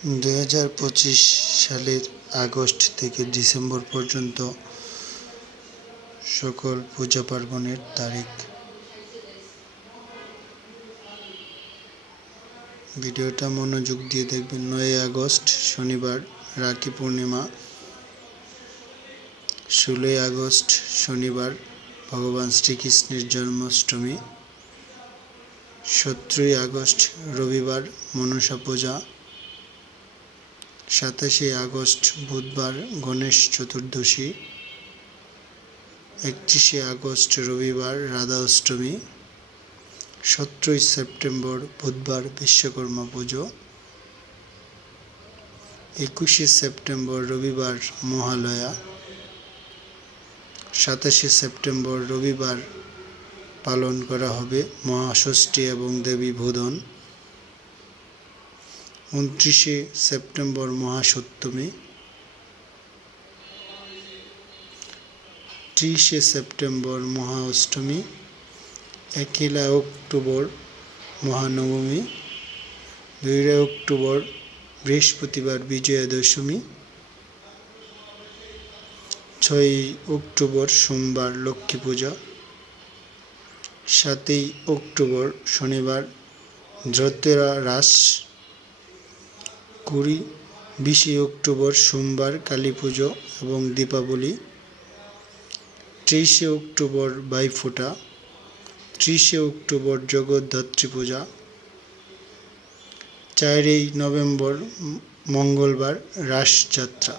2025 সালের আগস্ট থেকে ডিসেম্বর পর্যন্ত সকল পূজা পার্বণের তারিখ। ভিডিওটা মনোযোগ দিয়ে দেখবেন। 9 আগস্ট শনিবার রাখি পূর্ণিমা। 16 আগস্ট শনিবার ভগবান শ্রীকৃষ্ণের জন্মাষ্টমী। 17 আগস্ট রবিবার মনসা পূজা। 27 আগস্ট বুধবার গণেশ চতুর্দশী। 31 আগস্ট রবিবার রাধা অষ্টমী। 17 সেপ্টেম্বর বুধবার বিশ্বকর্মা পুজো। 21 সেপ্টেম্বর রবিবার মহালয়া। 27 সেপ্টেম্বর রবিবার পালন করা হবে মহাষষ্ঠী এবং দেবী ভোদন। 29 সেপ্টেম্বর মহাসপ্তমী। 30 সেপ্টেম্বর মহা অষ্টমী। 1 অক্টোবর মহানবমী। 2 অক্টোবর বৃহস্পতিবার বিজয়া দশমী। 6 অক্টোবর সোমবার লক্ষ্মী পূজা। 7 অক্টোবর শনিবার ধনতেরাস। 20 অক্টোবর সোমবার কালী পুজো এবং দীপাবলি। 23 অক্টোবর ভাইফোঁটা। 30 অক্টোবর জগদ্ধাত্রী পূজা। 4 নভেম্বর মঙ্গলবার রাসযাত্রা।